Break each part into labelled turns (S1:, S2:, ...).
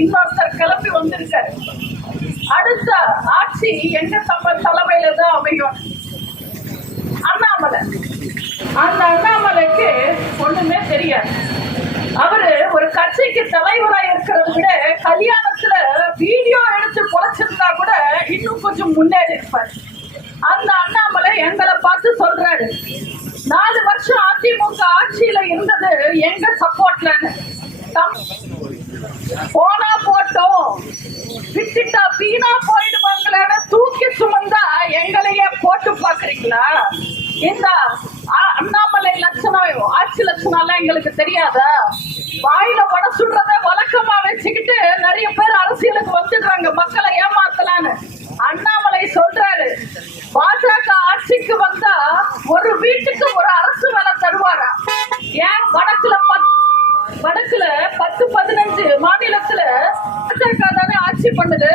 S1: இன்னொருத்தர் கிளம்பி வந்திருக்காரு. அடுத்த ஆட்சி எங்க தம்ம தலைமையில தான் அமையும்? அண்ணாமலை. அந்த அண்ணாமலைக்கு ஒண்ணுமே தெரியாது. அவரு ஒரு கட்சிக்கு தலைவரா இருக்கிறத விட கல்யாணத்துல வீடியோ எடுத்து பொழைச்சிருந்தா கூட இன்னும் கொஞ்சம் முன்னேறி இருப்பார். அந்த அண்ணாமலை எங்களை பார்த்து சொல்றாரு நாலு வருஷம் அதிமுக ஆட்சியில இருந்தது எங்க சப்போர்ட்லன்னு தம் போனா போட்டோம். விட்டுட்டா வீணா போயிடுவாங்களேன்னு தூக்கி சுமந்தா எங்களையே போட்டு பாக்குறீங்களா இந்த அ- அண்ணாமலை லட்சணம் ஆட்சி லட்சணம் எல்லாம் எங்களுக்கு தெரியாதா? வாயில வட சுடுறத வழக்கமா வச்சுக்கிட்டு நிறைய பேர் அரசியலுக்கு வந்துடுறாங்க. மக்களை ஏமாத்தலான்னு. அண்ணாமலை சொல்றாரு பாஜக ஆட்சிக்கு வந்தா ஒரு வீட்டுக்கு ஒரு அரசு வேலை தருவாரா? ஏன் வடக்குல பத்து வடக்குல பத்து பதினஞ்சு மாநிலத்துல பாஜக தானே ஆட்சி பண்ணுது.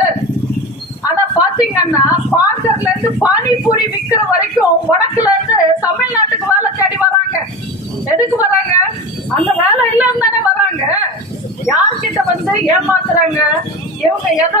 S1: ஆனா பாத்தீங்கன்னா பாண்டர்ல இருந்து பானிபூரி விக்கிற வரைக்கும் வடக்குல இருந்து தமிழ்நாட்டுக்கு வேலை தேடி வராங்க. எதுக்கு வராங்க? அந்த வேலை இல்லாம தானே வராங்க. யார்கிட்ட வந்து ஏமாத்துறாங்க? இவங்க எதை